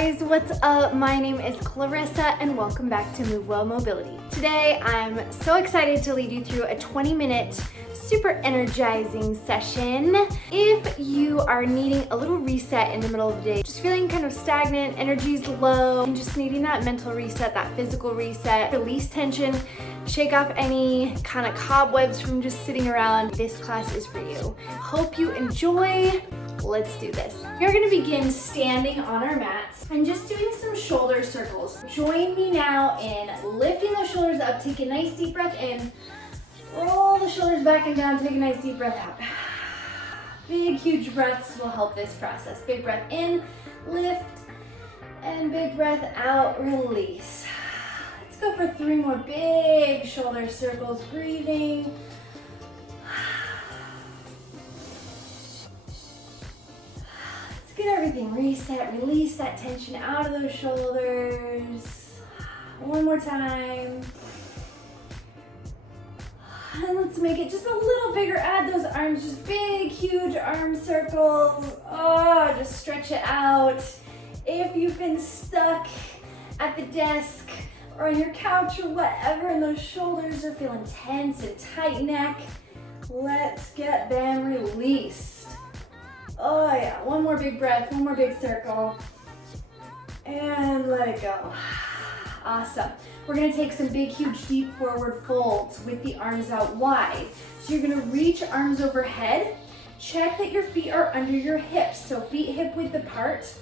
guys, what's up? My name is Clarissa and welcome back to Revivewell Mobility. Today I'm so excited to lead you through a 20-minute super energizing session. If you are needing a little reset in the middle of the day, just feeling kind of stagnant, energy's low, and just needing that mental reset, that physical reset, release tension, shake off any kind of cobwebs from just sitting around, this class is for you. Hope you enjoy. Let's do this. We're gonna begin standing on our mats and just doing some shoulder circles. Join me now in lifting the shoulders up, take a nice deep breath in, roll the shoulders back and down, take a nice deep breath out. Big, huge breaths will help this process. Big breath in, lift, and big breath out, release. Let's go for 3 more big shoulder circles, breathing. Get everything reset, release that tension out of those shoulders. One more time. And let's make it just a little bigger. Add those arms, just big, huge arm circles. Oh, just stretch it out. If you've been stuck at the desk or on your couch or whatever, and those shoulders are feeling tense and tight neck, let's get them released. Oh yeah, one more big breath, one more big circle, and let it go. Awesome. We're gonna take some big, huge, deep forward folds with the arms out wide. So you're gonna reach arms overhead. Check that your feet are under your hips. So feet hip width apart,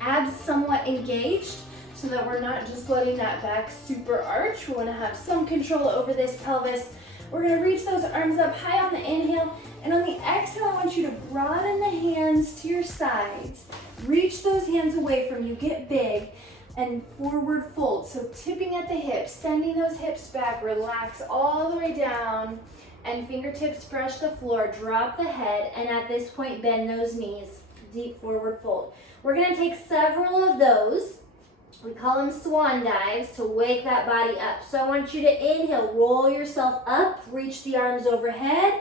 abs somewhat engaged, so that we're not just letting that back super arch. We wanna have some control over this pelvis. We're gonna reach those arms up high on the inhale, and on the exhale, I want you to broaden the hands to your sides. Reach those hands away from you, get big, and forward fold. So tipping at the hips, sending those hips back, relax all the way down, and fingertips brush the floor, drop the head, and at this point, bend those knees, deep forward fold. We're gonna take several of those. We call them swan dives to wake that body up. So I want you to inhale, roll yourself up, reach the arms overhead,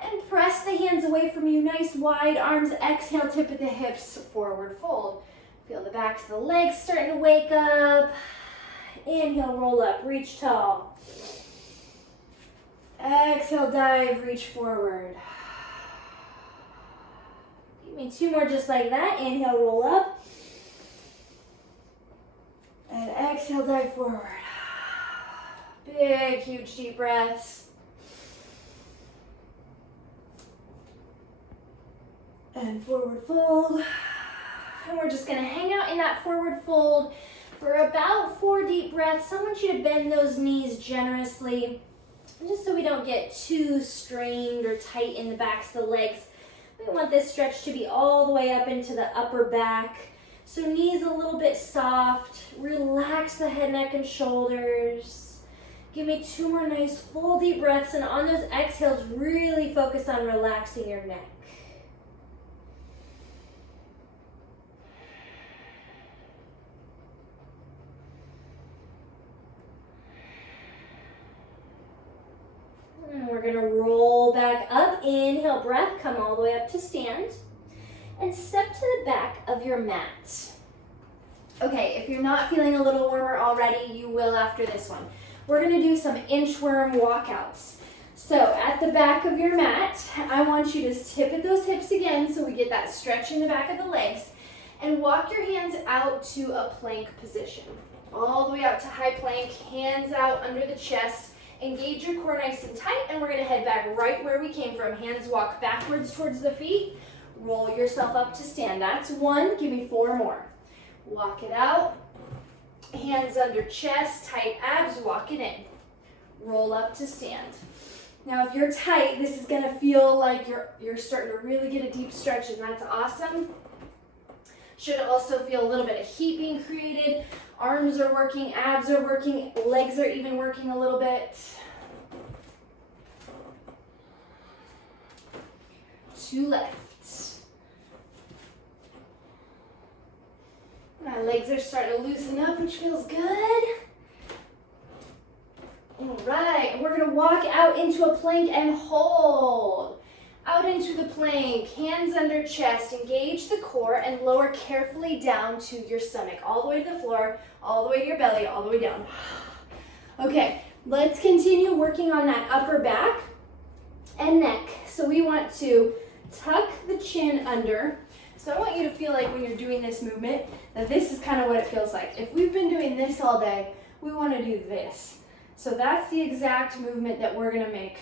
and press the hands away from you. Nice wide arms. Exhale, tip at the hips, forward fold. Feel the backs of the legs starting to wake up. Inhale, roll up, reach tall. Exhale, dive, reach forward. Give me 2 more just like that. Inhale, roll up. And exhale, dive forward. Big, huge, deep breaths. And forward fold. And we're just gonna hang out in that forward fold for about 4 deep breaths. I want you to bend those knees generously, just so we don't get too strained or tight in the backs of the legs. We want this stretch to be all the way up into the upper back. So knees a little bit soft. Relax the head, neck, and shoulders. Give me 2 more nice full deep breaths, and on those exhales, really focus on relaxing your neck. And we're gonna roll back up. Inhale, breath, come all the way up to stand. And step to the back of your mat. Okay, if you're not feeling a little warmer already, you will after this one. We're gonna do some inchworm walkouts. So at the back of your mat, I want you to tip at those hips again so we get that stretch in the back of the legs, and walk your hands out to a plank position. All the way out to high plank, hands out under the chest. Engage your core nice and tight, and we're gonna head back right where we came from. Hands walk backwards towards the feet. Roll yourself up to stand. That's 1. Give me 4 more. Walk it out. Hands under chest, tight abs, walk it in. Roll up to stand. Now, if you're tight, this is gonna feel like you're starting to really get a deep stretch, and that's awesome. Should also feel a little bit of heat being created. Arms are working, abs are working, legs are even working a little bit. 2 left. My legs are starting to loosen up, which feels good. All right, we're gonna walk out into a plank and hold. Out into the plank, hands under chest, engage the core and lower carefully down to your stomach, all the way to the floor, all the way to your belly, all the way down. Okay, let's continue working on that upper back and neck. So we want to tuck the chin under. So I want you to feel like when you're doing this movement, that this is kind of what it feels like. If we've been doing this all day, we want to do this. So that's the exact movement that we're gonna make.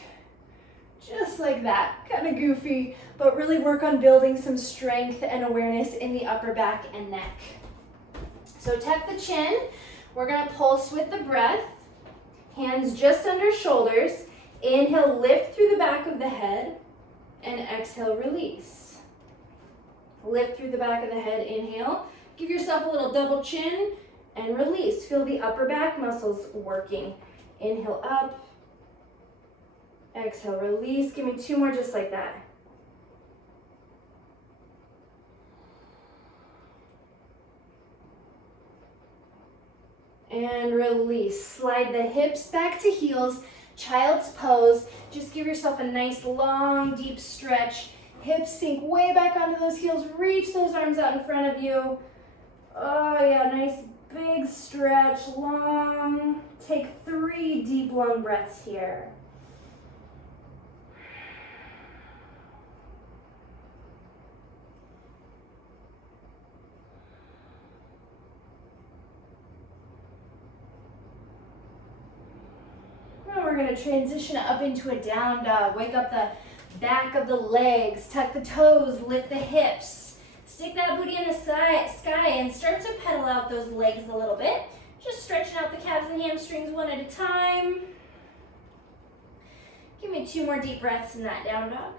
Just like that, kind of goofy, but really work on building some strength and awareness in the upper back and neck. So tuck the chin, we're gonna pulse with the breath, hands just under shoulders, inhale, lift through the back of the head, and exhale, release. Lift through the back of the head, inhale, give yourself a little double chin, and release. Feel the upper back muscles working. Inhale up, exhale, release. Give me 2 more just like that. And release. Slide the hips back to heels, child's pose. Just give yourself a nice long, deep stretch. Hips sink way back onto those heels. Reach those arms out in front of you. Oh yeah, nice big stretch, long. Take 3 deep, long breaths here. Now we're going to transition up into a down dog. Wake up the back of the legs, tuck the toes, lift the hips. Stick that booty in the sky and start to pedal out those legs a little bit. Just stretching out the calves and hamstrings one at a time. Give me 2 more deep breaths in that down dog.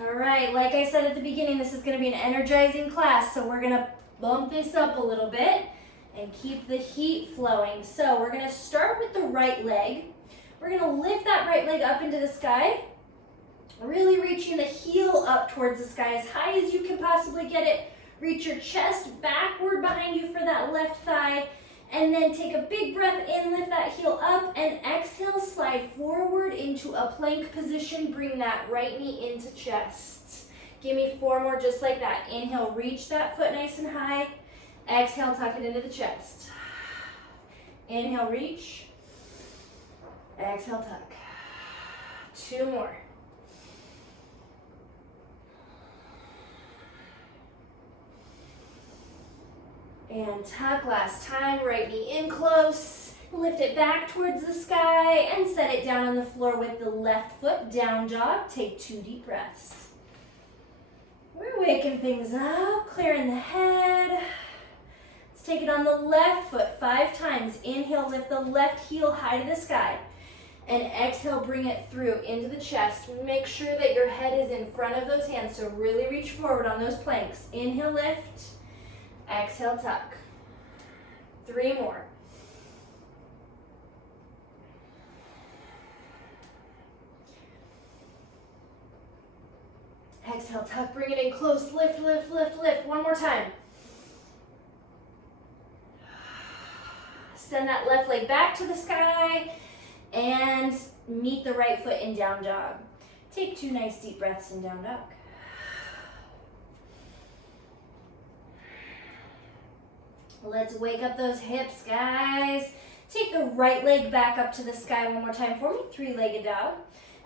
All right, like I said at the beginning, this is going to be an energizing class, so we're going to bump this up a little bit and keep the heat flowing. So we're going to start with the right leg. We're going to lift that right leg up into the sky, really reaching the heel up towards the sky as high as you can possibly get it. Reach your chest backward behind you for that left thigh, and then take a big breath in, lift that heel up, and exhale, slide forward into a plank position. Bring that right knee into chest. Give me 4 more just like that. Inhale, reach that foot nice and high. Exhale, tuck it into the chest. Inhale, reach. Exhale, tuck. 2 more. And tuck last time, right knee in close. Lift it back towards the sky and set it down on the floor with the left foot, down dog. Take 2 deep breaths. We're waking things up, clearing the head. Let's take it on the left foot 5 times. Inhale, lift the left heel high to the sky. And exhale, bring it through into the chest. Make sure that your head is in front of those hands, so really reach forward on those planks. Inhale, lift. Exhale, tuck. 3 more. Exhale, tuck, bring it in close. Lift, lift, lift, lift. 1 more time. Send that left leg back to the sky and meet the right foot in down dog. Take 2 nice deep breaths in down dog. Let's wake up those hips, guys. Take the right leg back up to the sky 1 more time for me. 3-legged dog.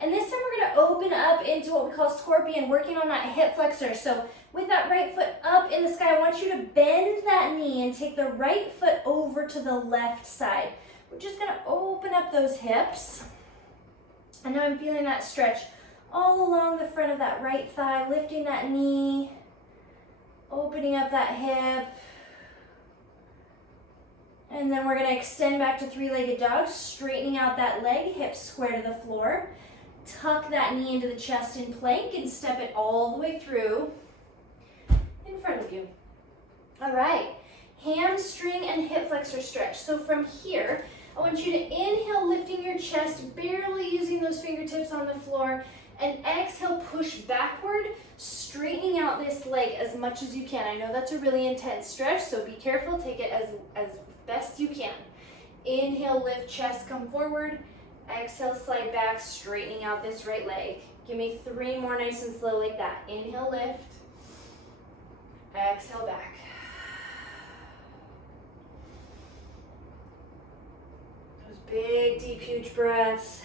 And this time we're going to open up into what we call scorpion, working on that hip flexor. So with that right foot up in the sky, I want you to bend that knee and take the right foot over to the left side. We're just going to open up those hips. And now I'm feeling that stretch all along the front of that right thigh, lifting that knee, opening up that hip. And then we're going to extend back to 3-legged dog, straightening out that leg, hips square to the floor. Tuck that knee into the chest in plank and step it all the way through in front of you. All right, hamstring and hip flexor stretch. So from here, I want you to inhale, lifting your chest, barely using those fingertips on the floor, and exhale, push backward, straightening out this leg as much as you can. I know that's a really intense stretch, so be careful, take it as best you can. Inhale, lift, chest, come forward. Exhale, slide back, straightening out this right leg. Give me 3 more nice and slow like that. Inhale, lift. Exhale, back. Those big, deep, huge breaths.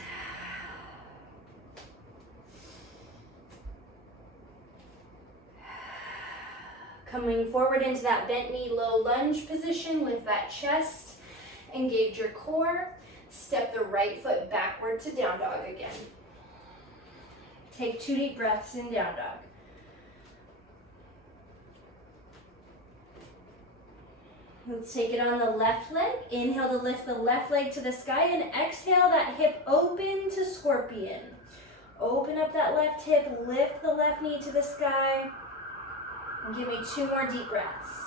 Coming forward into that bent knee, low lunge position. Lift that chest. Engage your core. Step the right foot backward to down dog again. Take 2 deep breaths in down dog. Let's take it on the left leg. Inhale to lift the left leg to the sky and exhale that hip open to scorpion. Open up that left hip, lift the left knee to the sky. And give me 2 more deep breaths.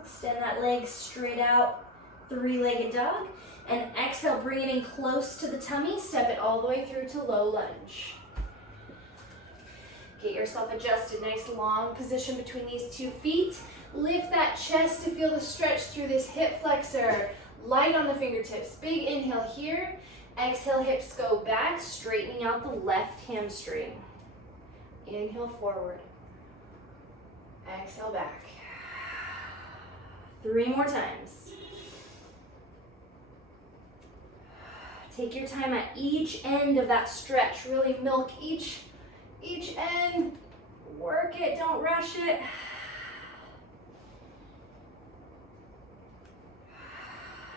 Extend that leg straight out, 3-legged dog. And exhale, bring it in close to the tummy. Step it all the way through to low lunge. Get yourself adjusted, nice long position between these 2 feet. Lift that chest to feel the stretch through this hip flexor. Light on the fingertips. Big inhale here. Exhale, hips go back, straightening out the left hamstring. Inhale forward. Exhale back. 3 more times. Take your time at each end of that stretch. Really milk each end. Work it, don't rush it.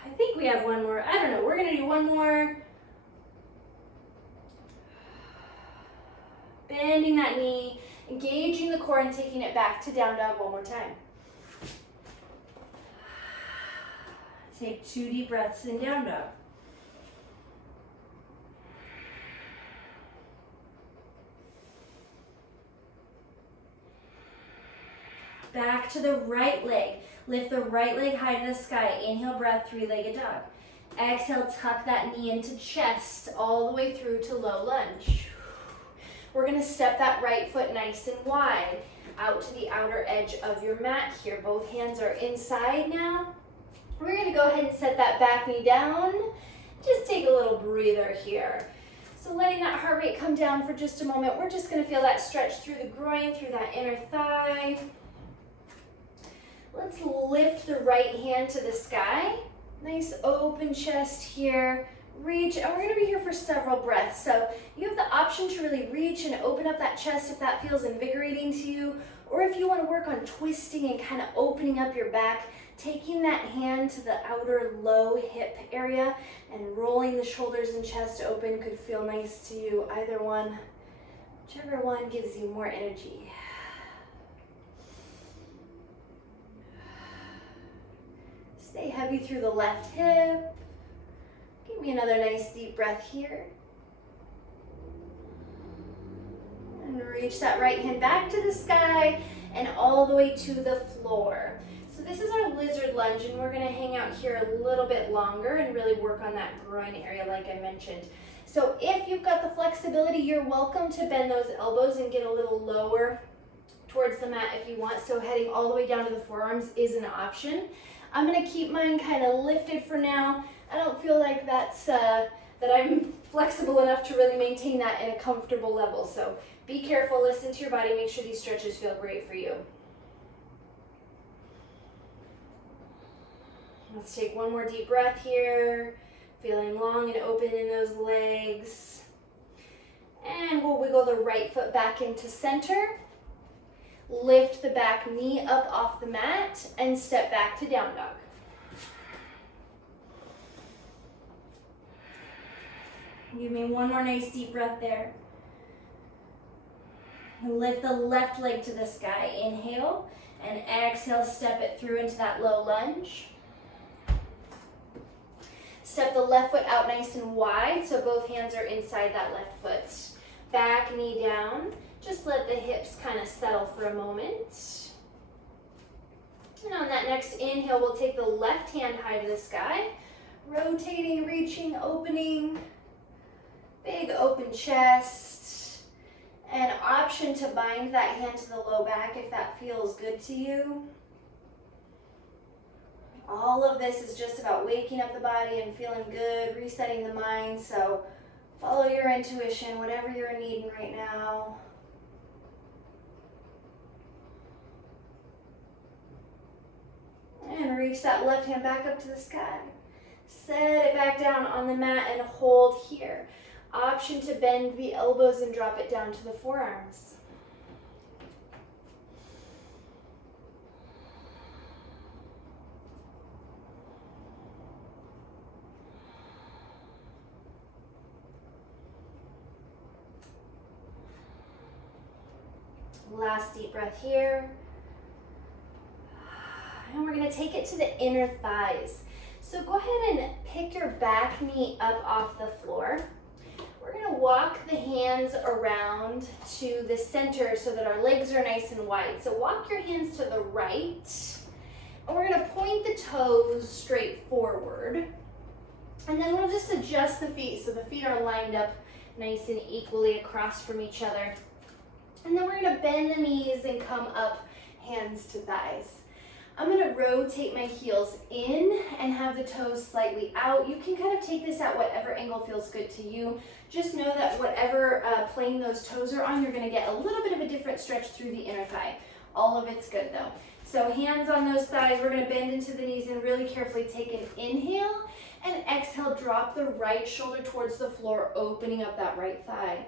I think we have one more. I don't know, we're gonna do one more. Bending that knee, engaging the core and taking it back to down dog one more time. Take 2 deep breaths in down dog. Back to the right leg. Lift the right leg high to the sky. Inhale, breath, 3-legged dog. Exhale, tuck that knee into chest all the way through to low lunge. We're gonna step that right foot nice and wide out to the outer edge of your mat here. Both hands are inside now. We're gonna go ahead and set that back knee down. Just take a little breather here. So letting that heart rate come down for just a moment. We're just gonna feel that stretch through the groin, through that inner thigh. Let's lift the right hand to the sky. Nice open chest here. Reach, and we're gonna be here for several breaths. So you have the option to really reach and open up that chest if that feels invigorating to you, or if you wanna work on twisting and kind of opening up your back, taking that hand to the outer low hip area and rolling the shoulders and chest open could feel nice to you. Either one, whichever one gives you more energy. Stay heavy through the left hip. Give me another nice deep breath here. And reach that right hand back to the sky and all the way to the floor. So this is our lizard lunge, and we're gonna hang out here a little bit longer and really work on that groin area like I mentioned. So if you've got the flexibility, you're welcome to bend those elbows and get a little lower towards the mat if you want. So heading all the way down to the forearms is an option. I'm gonna keep mine kind of lifted for now. I don't feel like that's that I'm flexible enough to really maintain that in a comfortable level. So be careful, listen to your body, make sure these stretches feel great for you. Let's take one more deep breath here, feeling long and open in those legs. And we'll wiggle the right foot back into center. Lift the back knee up off the mat and step back to down dog. Give me one more nice deep breath there. Lift the left leg to the sky. Inhale and exhale, step it through into that low lunge. Step the left foot out nice and wide so both hands are inside that left foot. Back knee down. Just let the hips kind of settle for a moment. And on that next inhale, we'll take the left hand high to the sky. Rotating, reaching, opening. Big open chest. An option to bind that hand to the low back if that feels good to you. All of this is just about waking up the body and feeling good, resetting the mind. So follow your intuition, whatever you're needing right now. And reach that left hand back up to the sky. Set it back down on the mat and hold here. Option to bend the elbows and drop it down to the forearms. Last deep breath here. And we're going to take it to the inner thighs. So go ahead and pick your back knee up off the floor. We're going to walk the hands around to the center so that our legs are nice and wide. So walk your hands to the right. And we're going to point the toes straight forward. And then we'll just adjust the feet so the feet are lined up nice and equally across from each other. And then we're going to bend the knees and come up, hands to thighs. I'm going to rotate my heels in and have the toes slightly out. You can kind of take this at whatever angle feels good to you. Just know that whatever plane those toes are on, you're going to get a little bit of a different stretch through the inner thigh. All of it's good though. So hands on those thighs, we're going to bend into the knees and really carefully take an inhale, and exhale, drop the right shoulder towards the floor, opening up that right thigh.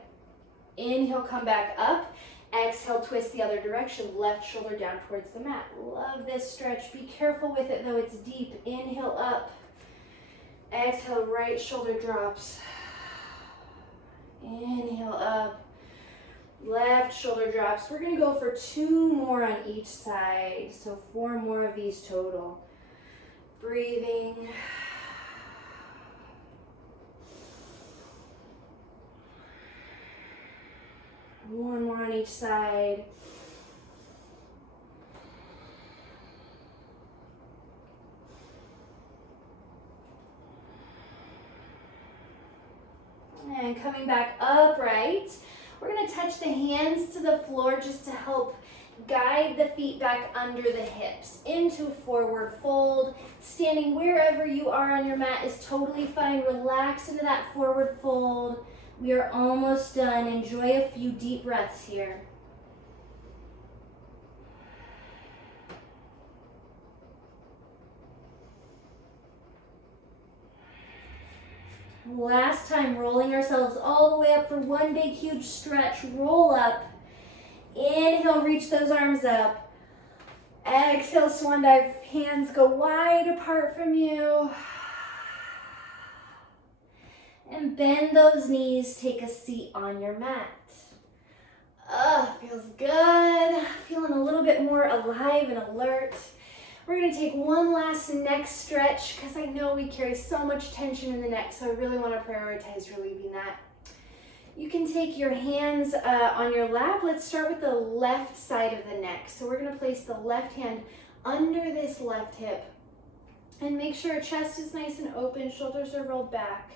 Inhale, come back up. Exhale, twist the other direction, left shoulder down towards the mat. Love this stretch. Be careful with it though, it's deep. Inhale up. Exhale, right shoulder drops. Inhale up. Left shoulder drops. We're gonna go for 2 more on each side. So 4 more of these total. Breathing. One more on each side. And coming back upright, we're going to touch the hands to the floor just to help guide the feet back under the hips into forward fold. Standing wherever you are on your mat is totally fine. Relax into that forward fold. We are almost done. Enjoy a few deep breaths here. Last time, rolling ourselves all the way up for one big huge stretch. Roll up. Inhale, reach those arms up. Exhale, swan dive. Hands go wide apart from you. And bend those knees, take a seat on your mat. Feels good. Feeling a little bit more alive and alert. We're gonna take one last neck stretch because I know we carry so much tension in the neck, so I really wanna prioritize relieving that. You can take your hands on your lap. Let's start with the left side of the neck. So we're gonna place the left hand under this left hip and make sure our chest is nice and open, shoulders are rolled back.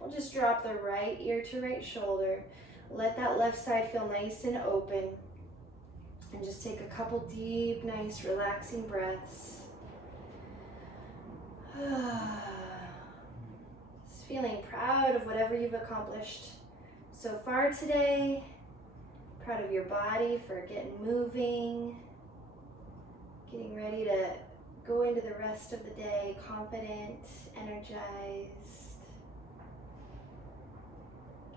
We'll just drop the right ear to right shoulder. Let that left side feel nice and open. And just take a couple deep, nice, relaxing breaths. Just feeling proud of whatever you've accomplished so far today. Proud of your body for getting moving. Getting ready to go into the rest of the day confident, energized.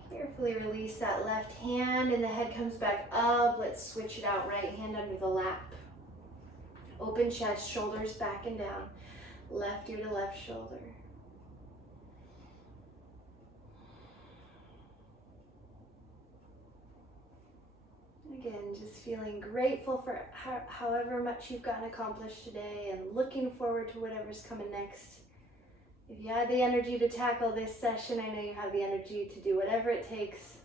Carefully release that left hand and the head comes back up. Let's switch it out. Right hand under the lap. Open chest, shoulders back and down. Left ear to left shoulder. Again, just feeling grateful for however much you've gotten accomplished today and looking forward to whatever's coming next. If you had the energy to tackle this session, I know you have the energy to do whatever it takes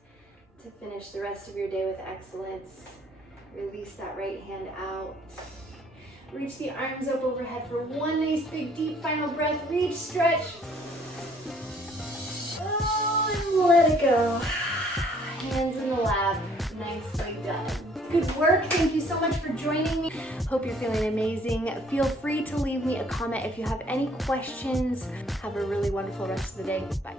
to finish the rest of your day with excellence. Release that right hand out. Reach the arms up overhead for one nice big deep final breath. Reach, stretch. Oh, and let it go. Hands in the lap. Nicely done. Good work. Thank you so much for joining me. Hope you're feeling amazing. Feel free to leave me a comment if you have any questions. Have a really wonderful rest of the day. Bye.